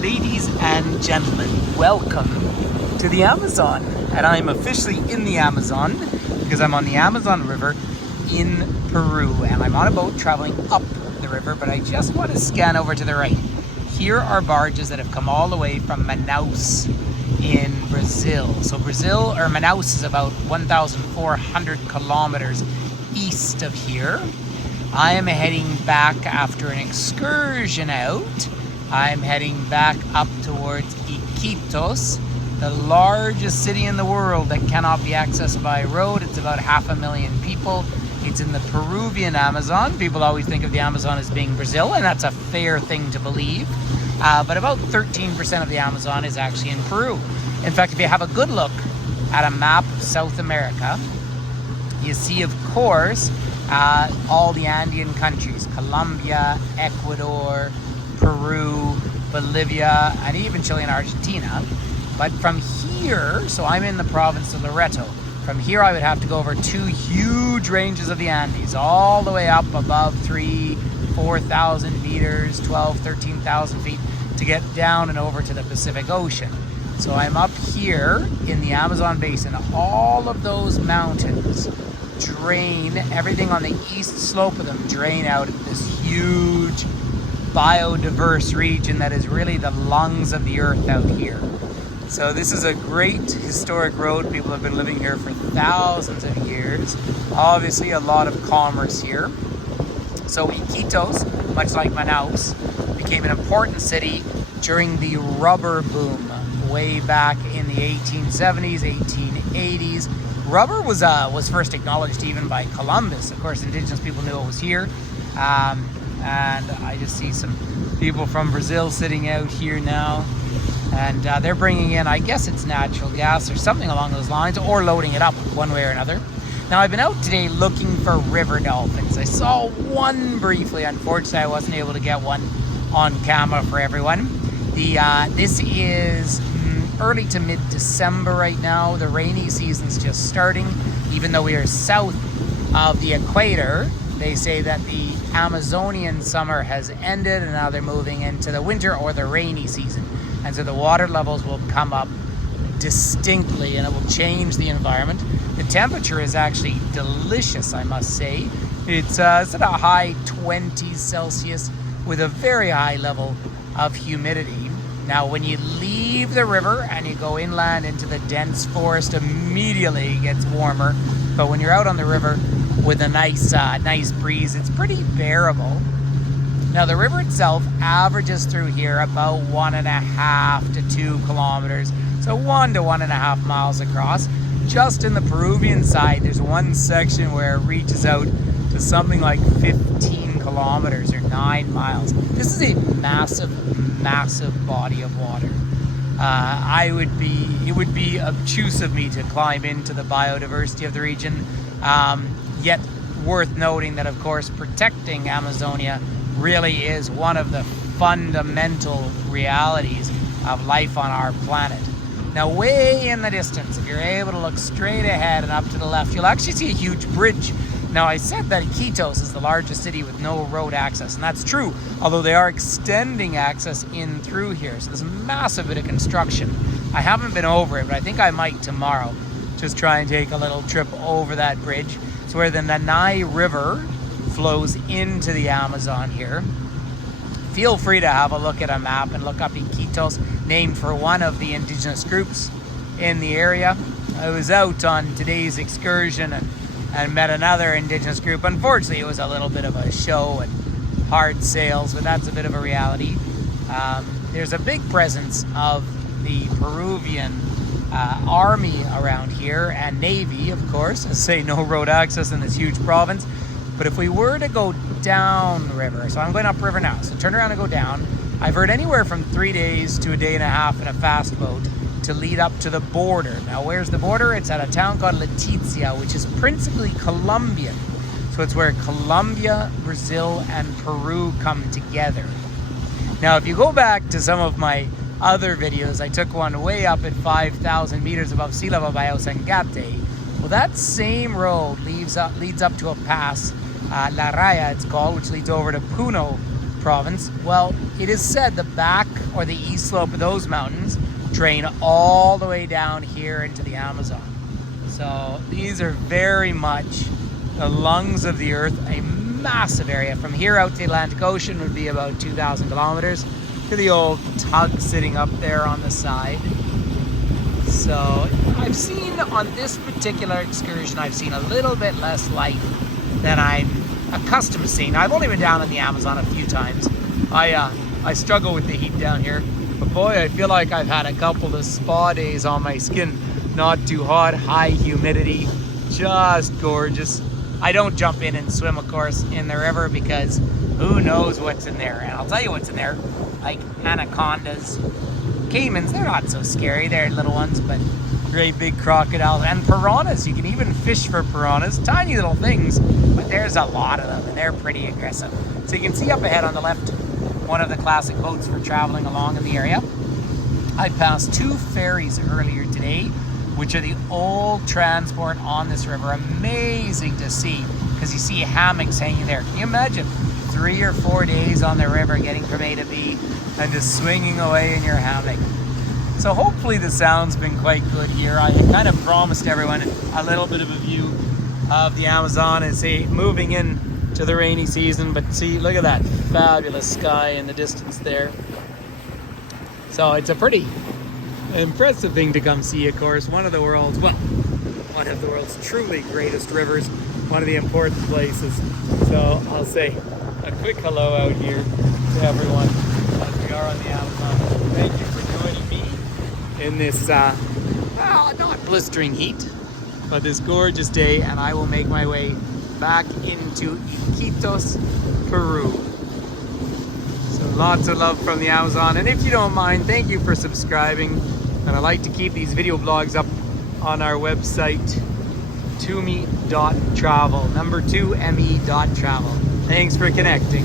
Ladies and gentlemen, welcome to the Amazon. And I'm officially in the Amazon because I'm on the Amazon River in Peru. And I'm on a boat traveling up the river, but I just want to scan over to the right. Here are barges that have come all the way from Manaus in Brazil. So Manaus is about 1,400 kilometers east of here. I am heading back after an excursion out. I'm heading back up towards Iquitos, the largest city in the world that cannot be accessed by road. It's about 500,000 people. It's in the Peruvian Amazon. People always think of the Amazon as being Brazil, and that's a fair thing to believe. But about 13% of the Amazon is actually in Peru. In fact, if you have a good look at a map of South America, you see, of course, all the Andean countries: Colombia, Ecuador, Peru, Bolivia, and even Chile and Argentina. But from here, so I'm in the province of Loreto. From here, I would have to go over two huge ranges of the Andes, all the way up above 4,000 meters, 13,000 feet, to get down and over to the Pacific Ocean. So I'm up here in the Amazon basin. All of those mountains drain, everything on the east slope of them drain out into this huge biodiverse region that is really the lungs of the earth out here. So this is a great historic road. People have been living here for thousands of years. Obviously a lot of commerce here. So Iquitos, much like Manaus, became an important city during the rubber boom way back in the 1870s, 1880s. Rubber was first acknowledged even by Columbus. Of course, indigenous people knew it was here. And I just see some people from Brazil sitting out here now. And they're bringing in, I guess it's natural gas or something along those lines, or loading it up one way or another. Now, I've been out today looking for river dolphins. I saw one briefly. Unfortunately, I wasn't able to get one on camera for everyone. This is early to mid-December right now. The rainy season's just starting. Even though we are south of the equator, they say that the Amazonian summer has ended and now they're moving into the winter or the rainy season. And so the water levels will come up distinctly and it will change the environment. The temperature is actually delicious, I must say. It's at a high 20s Celsius with a very high level of humidity. Now, when you leave the river and you go inland into the dense forest, immediately it gets warmer. But when you're out on the river with a nice breeze, it's pretty bearable. Now, the river itself averages through here about 1.5 to 2 kilometers, so 1 to 1.5 miles across. Just in the Peruvian side, there's one section where it reaches out to something like 15 kilometers or 9 miles. This is a massive body of water. It would be obtuse of me to climb into the biodiversity of the region. Yet worth noting that, of course, protecting Amazonia really is one of the fundamental realities of life on our planet. Now, way in the distance, if you're able to look straight ahead and up to the left, you'll actually see a huge bridge. Now, I said that Iquitos is the largest city with no road access, and that's true, although they are extending access in through here. So there's a massive bit of construction. I haven't been over it, but I think I might tomorrow. Just try and take a little trip over that bridge. It's where the Nanay River flows into the Amazon here. Feel free to have a look at a map and look up Iquitos, named for one of the indigenous groups in the area. I was out on today's excursion and met another indigenous group. Unfortunately, it was a little bit of a show and hard sales, but that's a bit of a reality. There's a big presence of the Peruvian army around here, and Navy, of course. I say no road access in this huge province. But if we were to go down the river, so I'm going upriver now, so turn around and go down, I've heard anywhere from 3 days to a day and a half in a fast boat to lead up to the border. Now, where's the border? It's at a town called Letizia, which is principally Colombian. So it's where Colombia, Brazil, and Peru come together. Now, if you go back to some of my other videos, I took one way up at 5,000 meters above sea level by Osengate. Well, that same road leads up to a pass, La Raya it's called, which leads over to Puno province. Well, it is said the back or the east slope of those mountains drain all the way down here into the Amazon. So these are very much the lungs of the earth, a massive area. From here out to the Atlantic Ocean would be about 2,000 kilometers to the old tug sitting up there on the side. So I've seen on this particular excursion, I've seen a little bit less light than I'm accustomed to seeing. I've only been down in the Amazon a few times. I struggle with the heat down here, but boy, I feel like I've had a couple of spa days on my skin. Not too hot, high humidity, just gorgeous. I don't jump in and swim, of course, in the river because who knows what's in there. And I'll tell you what's in there, like anacondas, caimans. They're not so scary, they're little ones, but great big crocodiles and piranhas. You can even fish for piranhas, tiny little things, but there's a lot of them and they're pretty aggressive. So you can see up ahead on the left one of the classic boats for traveling along in the area. I passed 2 ferries earlier today, which are the old transport on this river. Amazing to see because you see hammocks hanging there. Can you imagine 3 or 4 days on the river getting from A to B and just swinging away in your hammock? So hopefully the sound's been quite good here. I had kind of promised everyone a little bit of a view of the Amazon as moving in to the rainy season, but see, look at that fabulous sky in the distance there. So it's a pretty impressive thing to come see, of course. One of the world's truly greatest rivers, one of the important places. So I'll say a quick hello out here to everyone as we are on the Amazon. Thank you for joining me in this, well, not blistering heat, but this gorgeous day, and I will make my way back into Iquitos, Peru. So lots of love from the Amazon, and if you don't mind, thank you for subscribing. And I like to keep these video blogs up on our website, tumi.travel, number 2me.travel. Thanks for connecting.